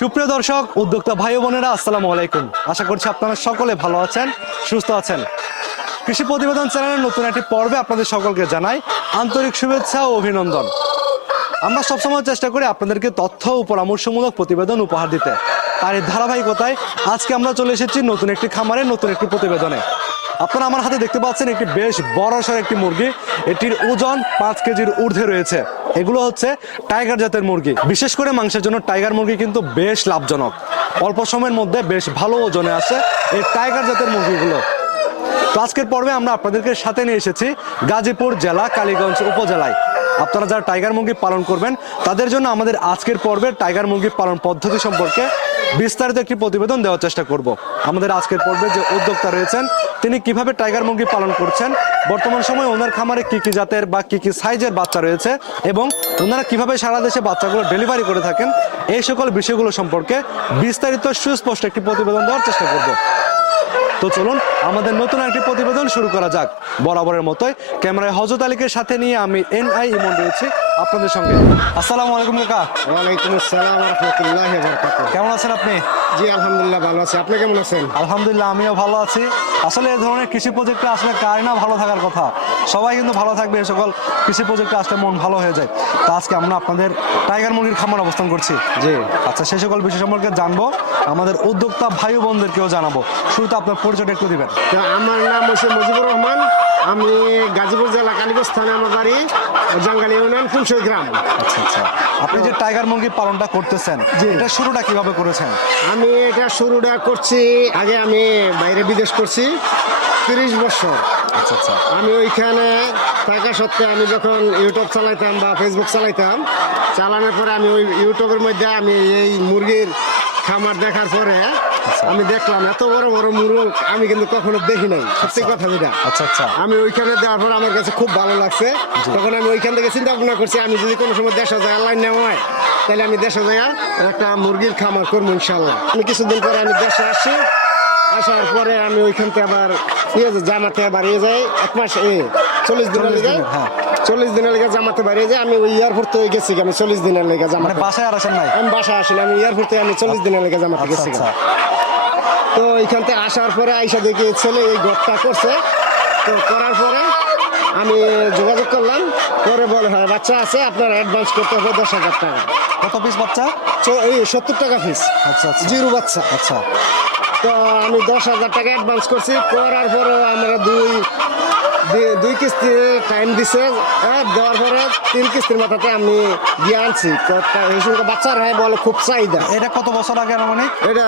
সুপ্রিয় দর্শক, উদ্যোক্তা ভাই বোনেরা, আসসালামু আলাইকুম। আশা করছি আপনারা সকলে ভালো আছেন, সুস্থ আছেন। কৃষি প্রতিবেদন চ্যানেলের নতুন একটি পর্বে আপনাদের সকলকে জানাই আন্তরিক শুভেচ্ছা ও অভিনন্দন। আমরা সবসময় চেষ্টা করি আপনাদেরকে তথ্য ও পরামর্শমূলক প্রতিবেদন উপহার দিতে। তার এই ধারাবাহিকতায় আজকে আমরা চলে এসেছি নতুন একটি খামারে, নতুন একটি প্রতিবেদনে। আপনারা আমার হাতে দেখতে পাচ্ছেন একটি বেশ বড়সড় একটি মুরগি। এটির ওজন পাঁচ কেজির ঊর্ধ্বে রয়েছে। এগুলো হচ্ছে টাইগার জাতের মুরগি। বিশেষ করে মাংসের জন্য টাইগার মুরগি কিন্তু বেশ লাভজনক। অল্প সময়ের মধ্যে বেশ ভালো ওজনে আছে এই টাইগার জাতের মুরগিগুলো। তো আজকের পর্বে আমরা আপনাদেরকে সাথে নিয়ে এসেছি গাজীপুর জেলা, কালীগঞ্জ উপজেলায়। আপনারা যারা টাইগার মুরগি পালন করবেন, তাদের জন্য আমাদের আজকের পর্বে টাইগার মুরগি পালন পদ্ধতি সম্পর্কে বিস্তারিত একটি প্রতিবেদন দেওয়ার চেষ্টা করব। আমাদের আজকের পর্বে যে উদ্যোক্তা রয়েছেন, তিনি কীভাবে টাইগার মুরগি পালন করছেন, বর্তমান সময়ে ওনার খামারে কি কি জাতের বা কি কি সাইজের বাচ্চা রয়েছে এবং ওনারা কীভাবে সারা দেশে বাচ্চাগুলো ডেলিভারি করে থাকেন, এই সকল বিষয়গুলো সম্পর্কে বিস্তারিত সুস্পষ্ট একটি প্রতিবেদন দেওয়ার চেষ্টা করব। তো চলুন আমাদের নতুন একটি প্রতিবেদন শুরু করা যাক। বরাবরের মতোই ক্যামেরায় হজরত আলীকে সাথে নিয়ে আমি এন আই ইমন রয়েছি আপনাদের সঙ্গে। আসসালামু আলাইকুম কাকা। ওয়ালাইকুম আসসালাম রহমতুল্লাহ বরকাত কেমন আছেন আপনি? জি আলহামদুলিল্লাহ ভালো আছি। আপনি কেমন আছেন? আলহামদুলিল্লাহ আমিও ভালো আছি। আসলে এই ধরনের কৃষি প্রজেক্টে আসলে কার না ভালো থাকার কথা? সবাই কিন্তু ভালো থাকবে এই সকল কৃষি প্রজেক্টে আসলে মন ভালো হয়ে যায়। তো আজকে আমরা আপনাদের টাইগার মুরগির খামার অবস্থান করছি। জি। আচ্ছা সেই সকল বিষয় সম্পর্কে জানব। আমাদের উদ্যোক্তা ভাই বোনদেরকেও জানাব। শুরুতে আপনার পরিচয়টা একটু দিবেন। আমার নাম হচ্ছে মুজিবুর রহমান। আমি গাজীপুর জেলা কালীগঞ্জ থানা আমার বাড়ি জাঙ্গালি ইউনিয়ন ফুলসই গ্রাম। আচ্ছা আচ্ছা। আপনি যে টাইগার মুরগি পালনটা করতেছেন। এটা শুরুটা কীভাবে করেছেন? আমি এটা শুরুটা করছি আগে আমি বাইরে বিদেশ করছি তিরিশ বছর। আচ্ছা আচ্ছা। আমি ওইখানে থাকা সত্ত্বে আমি যখন ইউটিউব চালাইতাম বা ফেসবুক চালাইতাম চালানোর পরে আমি ওই ইউটিউবের মধ্যে আমি এই মুরগির খামার দেখার পরে আমি দেখলাম এত বড় বড় মুরগ আমি কিন্তু কখনো দেখি নাই। সত্যি কথা যেটা। আচ্ছা আচ্ছা। আমি ওইখানে দেওয়ার পর আমার কাছে খুব ভালো লাগছে। তখন আমি ওইখান থেকে চিন্তা ভাবনা করছি আমি যদি কোনো সময় দেশে যায় লাইন নেওয়া হয় তাহলে আমি দেশে যাই একটা মুরগির খামার করব ইনশাল্লাহ। আমি কিছুদিন পরে আমি দেশে আসছি আসার পরে আমি ওইখান থেকে আবার ইয়ে যে জামাতে বাড়িয়ে যাই। এক মাস এ চল্লিশ দিনের 40 হ্যাঁ। চল্লিশ দিনের লেগে জামাতে বাড়িয়ে যে আমি ওই এয়ারপোর্ট থেকে গেছি আমি চল্লিশ দিনের লেগে মানে জামাতে বাসায় আর আসেন নাই? আমি বাসা আসলে আমি এয়ারপোর্ট থেকে আমি চল্লিশ দিনের লেগে জামাতে আচ্ছা গেছি আচ্ছা। তো এখান থেকে আসার পরে আইসা দেখি ছেলে এই ঘরটা করছে। তো করার পরে আমি যোগাযোগ করলাম পরে বলে হ্যাঁ বাচ্চা আছে আপনার অ্যাডভান্স করতে হবে দশ হাজার টাকা। কত পিস বাচ্চা? এই সত্তর টাকা ফিস আচ্ছা আচ্ছা। জিরো বাচ্চা। আচ্ছা। তো আমি দশ হাজার টাকা অ্যাডভান্স করছি করার পরে আমরা দুই দুই- কিস্তি টাইম দিছে হ্যাঁ, দেওয়ার পরে তিন কিস্তির মাথাতে আমি দিয়ে আনছি। এই সঙ্গে বাচ্চার হয় বলে খুব চাহিদা। এটা কত বছর আগে মানে এটা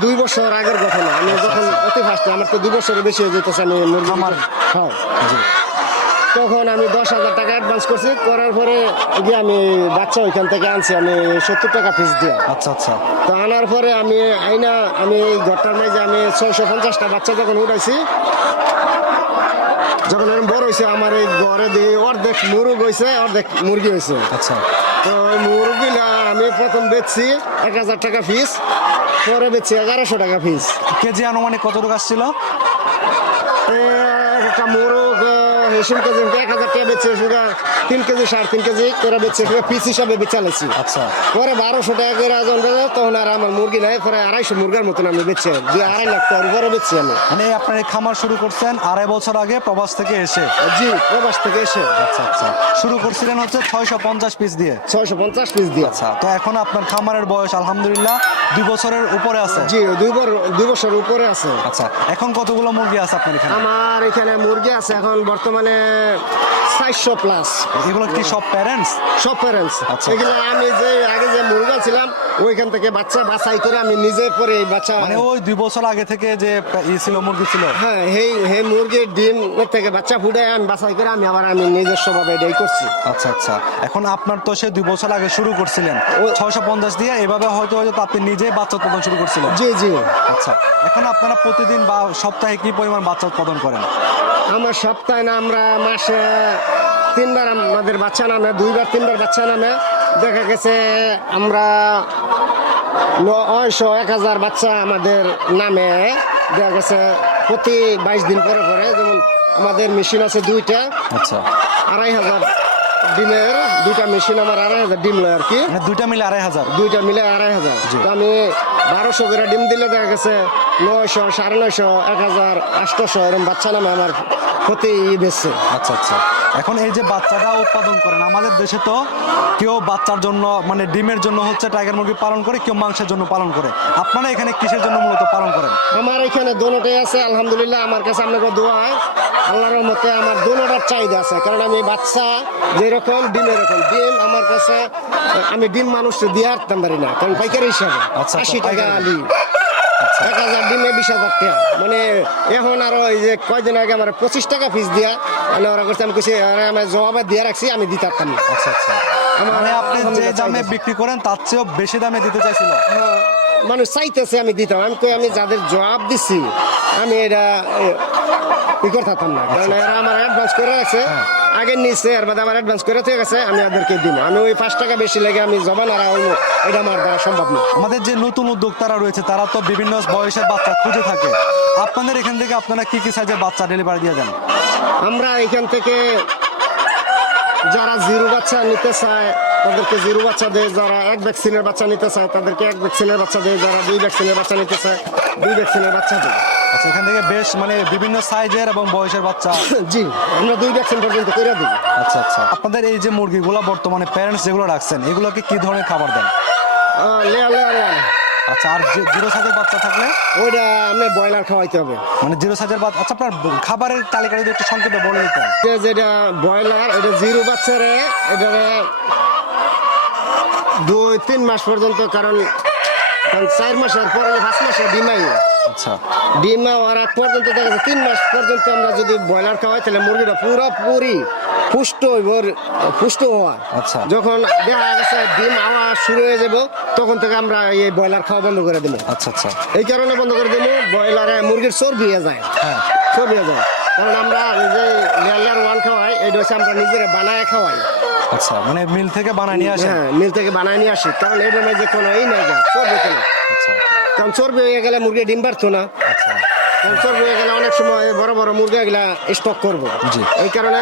দুই বছর আগের ঘটনা আমি যখন অতি ফার্স্টে আমার তো দুই বছরের বেশি হয়ে যেতেছে আমি আমার? হ্যাঁ জি। তখন আমি দশ হাজার টাকা অ্যাডভান্স করছি করার পরে গিয়ে আমি বাচ্চা ওইখান থেকে আনছি আমি সত্তর টাকা ফিস দিয়ে। আচ্ছা আচ্ছা। তো আনার পরে আমি আইনা আমি ঘরটার মাঝে আমি ছয়শো পঞ্চাশটা বাচ্চা যখন উঠাইছি যখন এরকম বড় হয়েছে আমার এই ঘরে দিয়ে অর্ধেক মুরগ হয়েছে অর্ধেক মুরগি হয়েছে। আচ্ছা। তো ওই মুরগিলা আমি প্রথম বেচছি এক হাজার টাকা ফিস পরে বেচছি এগারোশো টাকা ফিস কেজি আনুমানিক কত টাকা আসছিল একটা মোরগ হেসুন কেজি এক হাজার টাকা বেচছে হেসুনটা তিন কেজি সাড়ে তিন কেজি করে বেচছে পিস হিসাবে বেচালেছি আচ্ছা। পরে বারোশো টাকা করে আজন তখন আর আমার মুরগি নাই পরে আড়াইশো মুরগার মতন আমি বেচছি দুই আড়াই লাখ টাকার উপরে বেচছি আমি। মানে আপনার এই খামার শুরু করছেন আড়াই বছর আগে প্রবাস থেকে এসে? জি প্রবাস থেকে এসে। আচ্ছা আচ্ছা। শুরু করছিলেন হচ্ছে ছয়শো পঞ্চাশ পিস দিয়ে। ছয়শো পঞ্চাশ পিস দিয়ে। আচ্ছা তো এখন আপনার খামারের বয়স আলহামদুলিল্লাহ দুই বছরের উপরে আছে। জি দুই বছর দুই বছর উপরে আছে। আচ্ছা এখন কতগুলো মুরগি আছে আপনার এখানে? আমার এখানে মুরগি আছে এখন বর্তমানে চারশো প্লাস এগুলো কি সব প্যারেন্টস সব প্যারেন্টস আচ্ছা। এগুলো আমি যে আগে যে মুরগা ছিলাম ওইখান থেকে বাচ্চা বাছাই করে আমি নিজে পরে এই বাচ্চা মানে ওই দুই বছর আগে থেকে যে ই ছিল মুরগি ছিল? হ্যাঁ এই হে মুরগির ডিম থেকে বাচ্চা ফুটে আমি বাছাই করে আমি আবার আমি নিজস্ব ভাবে এটাই করছি। আচ্ছা আচ্ছা। এখন আপনার তো সে দুই বছর আগে শুরু করছিলেন। ছয়শো পঞ্চাশ দিয়ে এভাবে হয়তো হয়তো আপনি নিজে বাচ্চা উৎপাদন শুরু করছিলেন। জি জি। আচ্ছা। এখন আপনারা প্রতিদিন বা সপ্তাহে কি পরিমাণ বাচ্চা উৎপাদন করেন? আমার সপ্তাহে না আমরা মাসে তিনবার আমাদের বাচ্চা নামে দুইবার তিনবার বাচ্চা নামে। দেখা গেছে আমরা নয়শো এক হাজার বাচ্চা আমাদের নামে। দেখা গেছে প্রতি বাইশ দিন পরে পরে যেমন আমাদের মেশিন আছে দুইটা আচ্ছা। আড়াই হাজার ডিমের দুইটা মেশিন আমার আড়াই হাজার ডিম লয় আর কি। মানে দুইটা মিলে আড়াই হাজার? দুইটা মিলে আড়াই হাজার। তো আমি বারোশো করে ডিম দিলে দেখা গেছে নয়শো সাড়ে নয়শো এক হাজার আটশোশো এরকম বাচ্চা নামে আমার ক্ষতি বেশছে আচ্ছা আচ্ছা। এখন এই যে বাচ্চাটা উৎপাদন করেন আমাদের দেশে তো কেউ বাচ্চার জন্য মানে ডিমের জন্য হচ্ছে টাইগার মুরগি পালন করে কেউ মাংসের জন্য পালন করে। আপনারা এখানে কিসের জন্য মূলত পালন করেন? আমার এখানে দোনোটাই আছে আলহামদুলিল্লাহ আমার কাছে আপনাকে দোয়া হয়। আল্লাহর মতে আমার দোনোটার চাহিদা আছে। কারণ আমি বাচ্চা যেরকম ডিম এরকম। ডিম আমার কাছে আমি ডিম মানুষকে দিয়ে আটতাম পারি না কারণ পাইকারি হিসাবে। আচ্ছা, আশি টাকা আলি। ডিম এক হাজার ডিমে বিশ হাজার টাকা। মানে এখন আরও এই যে কয়দিন আগে আমার পঁচিশ টাকা ফিস দিয়া মানে ওরা করছে আমি কিছু আমি জবাবে দিয়ে রাখছি আমি দিতে পারতাম না। আচ্ছা আচ্ছা। মানে আপনি যে দামে বিক্রি করেন তার চেয়েও বেশি দামে দিতে চাইছিল? হ্যাঁ, মানুষ চাইতেছে আমি দিতাম। আমি কই আমি যাদের জবাব দিচ্ছি আমি এটা ই করতাম না কারণ এরা আমার অ্যাডভান্স করে আছে আগে নিচ্ছে আর বাদে আমার অ্যাডভান্স করে থেকে গেছে আমি ওদেরকে দিব আমি ওই পাঁচ টাকা বেশি লেগে আমি নাড়া হইব এটা আমার দ্বারা সম্ভব না। আমাদের যে নতুন উদ্যোক্তারা রয়েছে তারা তো বিভিন্ন বয়সের বাচ্চা খুঁজে থাকে। আপনাদের এখান থেকে আপনারা কি কি সাইজের বাচ্চা ডেলিভারি দিয়ে দেন? আমরা এখান থেকে যারা জিরো বাচ্চা নিতে চায় তাদেরকে জিরো বাচ্চা দেয় যারা এক ভ্যাকসিনের বাচ্চা নিতে চায় তাদেরকে এক ভ্যাকসিনের বাচ্চা দেয় যারা দুই ভ্যাকসিনের বাচ্চা নিতে চায় দুই ভ্যাকসিনের বাচ্চা দেয়। আচ্ছা এখান থেকে বেশ মানে বিভিন্ন সাইজের এবং বয়সের বাচ্চা। জি আমরা দুই ভ্যাকসিন পর্যন্ত করে দিই। আচ্ছা আচ্ছা। আপনাদের এই যে মুরগিগুলো বর্তমানে প্যারেন্টস যেগুলো রাখছেন এগুলোকে কি ধরনের খাবার দেন? লেয়ার আচ্ছা আর জিরো সাইজের বাচ্চা থাকলে? ওইটা আপনি ব্রয়লার খাওয়াইতে হবে। মানে জিরো সাইজের বাচ্চা আচ্ছা আপনার খাবারের তালিকা যদি একটু সংক্ষেপে বলে দিতেন। যে যেটা ব্রয়লার এটা জিরো বাচ্চারে এটা দুই তিন মাস পর্যন্ত কারণ কারণ চার মাসের পরে পাঁচ মাসে ডিমাই আচ্ছা। ডিমা হওয়ার আগ পর্যন্ত দেখা যাচ্ছে তিন মাস পর্যন্ত আমরা যদি ব্রয়লার খাওয়াই তাহলে মুরগিটা পুরোপুরি পুষ্ট হইব পুষ্ট হওয়া আচ্ছা। যখন দেখা গেছে ডিম আওয়া শুরু হয়ে যাব তখন থেকে আমরা এই ব্রয়লার খাওয়া বন্ধ করে দেবো। আচ্ছা আচ্ছা। এই কারণে বন্ধ করে দেবো ব্রয়লারে মুরগির চর্বি হয়ে যায়। হ্যাঁ। চর্বি হয়ে যায়। কারণ আমরা যে লেয়ার ওয়ান খাওয়াই এটা হচ্ছে আমরা নিজেরা বানায় খাওয়াই। আচ্ছা মানে মিল থেকে বানায় নিয়ে আসেন? হ্যাঁ মিল থেকে বানায় নিয়ে আসি। কারণ এটার মধ্যে কোনো এই নাই যা চর্বি কোনো? আচ্ছা। কারণ চর্বি হয়ে গেলে মুরগি ডিম পারতো না। আচ্ছা। কারণ চর্বি হয়ে গেলে অনেক সময় বড় বড় মুরগি এগুলা স্টক করব। জি। এই কারণে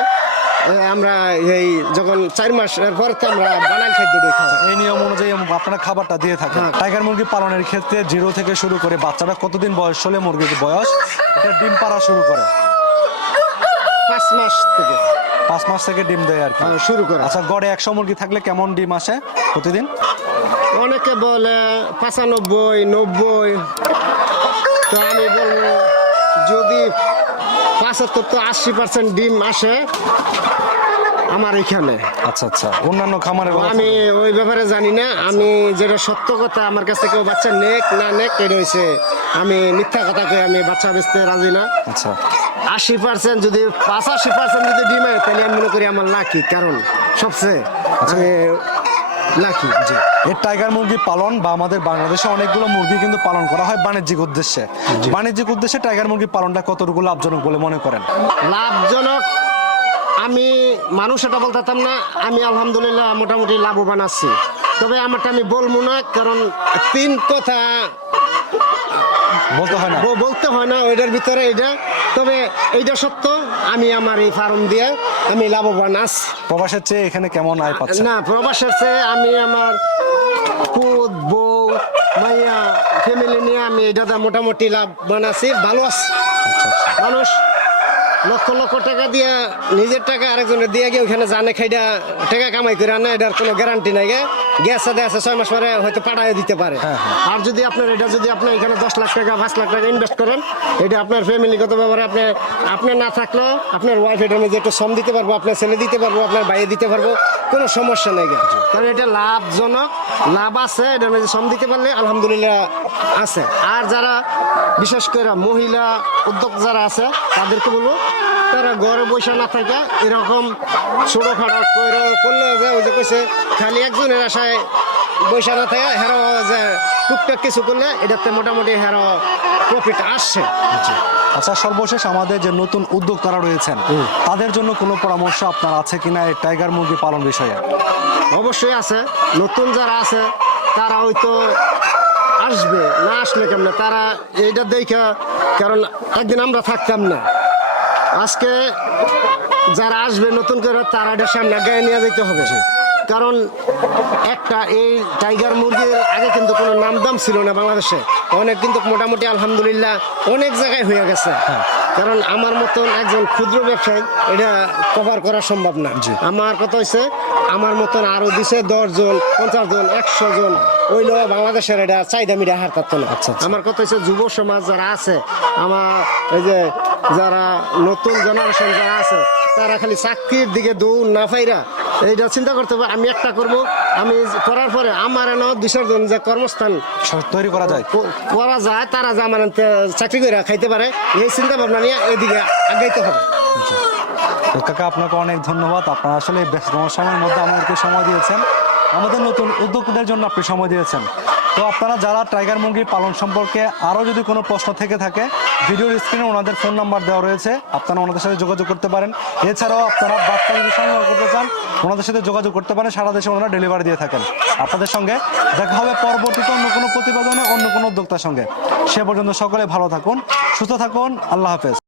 আমরা এই যখন চার মাসের পর আমরা বানাই খাদ্যটাই খাওয়াই এই নিয়ম অনুযায়ী আপনারা খাবারটা দিয়ে থাকেন। হ্যাঁ। টাইগার মুরগি পালনের ক্ষেত্রে জিরো থেকে শুরু করে বাচ্চাটা কতদিন বয়স হলে মুরগির বয়স? এটা ডিম পাড়া শুরু করে। পাঁচ মাস থেকে। পাঁচ মাস থেকে ডিম দেয় আর কি। শুরু করে। আচ্ছা গড়ে একশো মুরগি থাকলে কেমন ডিম আসে প্রতিদিন? অনেকে বলে পঁচানব্বই নব্বই। তো আমি বলব যদি পাঁচাত্তর তো আশি পার্সেন্ট ডিম আসে আমার এখানে। আচ্ছা আচ্ছা। অন্যান্য খামারে আমি ওই ব্যাপারে জানি না। আমি যেটা সত্য কথা আমার কাছে কেউ বাচ্চা নেক না নেক এটা হয়েছে আমি মিথ্যা কথা কই আমি বাচ্চা বেচতে রাজি না। আচ্ছা। আশি পার্সেন্ট যদি পাঁচাশি পার্সেন্ট যদি ডিম হয় তাহলে আমি মনে করি আমার লাকি কারণ সবচেয়ে আমি লাকি জি। এই টাইগার মুরগি পালন বা আমাদের বাংলাদেশে অনেকগুলো মুরগি কিন্তু পালন করা হয় বাণিজ্যিক উদ্দেশ্যে। বাণিজ্যিক উদ্দেশ্যে টাইগার মুরগি পালনটা কতটুকু লাভজনক বলে মনে করেন? লাভজনক আমি মানুষ এটা বলতাম না আমি আলহামদুলিল্লাহ মোটামুটি লাভবান আছি। তবে আমারটা আমি বলব না কারণ তিন কথা বলতে হয় না। বলতে হয় না ওইটার ভিতরে এটা তবে এইটা সত্য আমি আমার এই ফার্ম দিয়ে আমি লাভবান আছি। প্রবাসের চেয়ে এখানে কেমন আয় পাচ্ছি না প্রবাসের চেয়ে আমি আমার খুদ বউ মাইয়া ফ্যামিলি নিয়ে আমি এটাতে মোটামুটি লাভবান আছি ভালো আছি। আচ্ছা আচ্ছা। মানুষ লক্ষ লক্ষ টাকা দিয়া নিজের টাকা আরেকজনের দিয়ে গিয়ে ওখানে জানে খাইডা টাকা কামাই করে আনা, এটার কোনো গ্যারান্টি নাই গে। গ্যাস সাথে আছে ছয় মাস পরে হয়তো পাঠায় দিতে পারে। হ্যাঁ, আর যদি আপনার এটা যদি আপনি এখানে দশ লাখ টাকা পাঁচ লাখ টাকা ইনভেস্ট করেন এটা আপনার ফ্যামিলিগত ব্যাপারে আপনি আপনার না থাকলেও আপনার ওয়াইফ এটার মধ্যে একটু শ্রম দিতে পারব আপনার ছেলে দিতে পারব আপনার বাইরে দিতে পারব কোনো সমস্যা নেই। কারণ এটা লাভজনক লাভ আছে এটার মধ্যে শ্রম দিতে পারলে আলহামদুলিল্লাহ আছে। আর যারা বিশেষ করে মহিলা উদ্যোগ যারা আছে তাদেরকে বলব তারা ঘরে বসে না থাকে এরকম ছোটখাটো করে করলে যে ওই যে কইছে খালি একজনের আশায় বসে না থাকে হেরো যে টুকটাক কিছু করলে এটাতে মোটামুটি হেরো প্রফিট আসছে। আচ্ছা সর্বশেষ আমাদের যে নতুন উদ্যোক্তারা রয়েছেন তাদের জন্য কোনো পরামর্শ আপনার আছে কিনা এই টাইগার মুরগি পালন বিষয়ে? অবশ্যই আছে। নতুন যারা আছে তারা হয়তো আসবে। না আসলে কেমনে? তারা এইটা দেখে কারণ একদিন আমরা থাকতাম না। আজকে যারা আসবে নতুন করে, তারা এটা সামনে গায়ে নিয়ে যেতে হবে কারণ একটা এই টাইগার মুরগির আগে কিন্তু কোনো নাম দাম ছিল না বাংলাদেশে। অনেক কিন্তু মোটামুটি আলহামদুলিল্লাহ অনেক জায়গায় হয়ে গেছে। কারণ আমার মতন একজন ক্ষুদ্র ব্যবসায়ী এটা কভার করা সম্ভব না। আমার কথা হচ্ছে আমার মতন আরও দিছে দশজন পঞ্চাশ জন একশো জন ওই লোক বাংলাদেশের এটা চাহিদা মিডিয়া হার থাকতো না আচ্ছা, আচ্ছা। আমার কথা হচ্ছে যুব সমাজ যারা আছে আমার এই যে যারা নতুন জেনারেশন যারা আছে তারা খালি চাকরির দিকে দৌড় না পাইরা এইটা চিন্তা করতে হবে আমি একটা করব। আমি করার পরে আমার এনে দুশোর জন যে কর্মস্থান তৈরি করা যায়। করা যায় তারা যে আমার চাকরি করে খাইতে পারে এই চিন্তা ভাবনা নিয়ে এদিকে আগাইতে হবে। কাকা আপনাকে অনেক ধন্যবাদ। আপনারা আসলে ব্যস্ত ব্যস্ততম সময়ের মধ্যে আমাদেরকে সময় দিয়েছেন। আমাদের নতুন উদ্যোক্তাদের জন্য আপনি সময় দিয়েছেন। তো আপনারা যারা টাইগার মুরগি পালন সম্পর্কে আরও যদি কোনো প্রশ্ন থেকে থাকে, ভিডিওর স্ক্রিনে ওনাদের ফোন নাম্বার দেওয়া রয়েছে। আপনারা ওনাদের সাথে যোগাযোগ করতে পারেন। এছাড়াও আপনারা বাচ্চা যদি সংগ্রহ করতে চান, ওনাদের সাথে যোগাযোগ করতে পারেন। সারা দেশে ওনারা ডেলিভারি দিয়ে থাকেন। আপনাদের সঙ্গে দেখা হবে পরবর্তীতে অন্য কোনো প্রতিবেদনে, অন্য কোনো উদ্যোক্তার সঙ্গে। সে পর্যন্ত সকলে ভালো থাকুন, সুস্থ থাকুন। আল্লাহ হাফেজ।